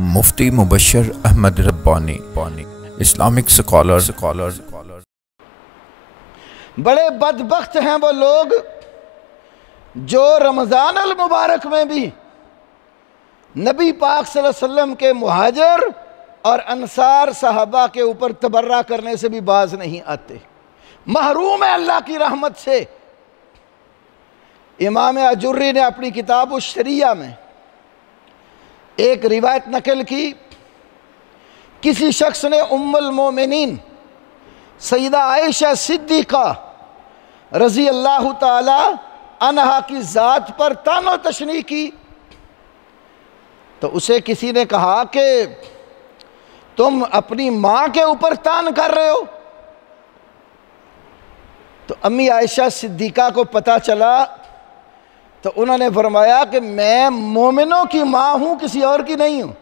مفتی مبشر احمد ربانی Islamic scholar. بڑے بدبخت ہیں وہ لوگ جو رمضان المبارک میں بھی نبی پاک صلی اللہ علیہ وسلم کے مہاجر اور انصار صحابہ کے اوپر تبرہ کرنے سے بھی باز نہیں آتے، محروم ہے اللہ کی رحمت سے۔ امام اجری نے اپنی کتاب الشریعہ میں ایک روایت نقل کی، کسی شخص نے ام المومنین سیدہ عائشہ صدیقہ رضی اللہ تعالی عنہا کی ذات پر طعن و تشنیع کی، تو اسے کسی نے کہا کہ تم اپنی ماں کے اوپر طعن کر رہے ہو؟ تو امی عائشہ صدیقہ کو پتہ چلا تو انہوں نے فرمایا کہ میں مومنوں کی ماں ہوں، کسی اور کی نہیں ہوں۔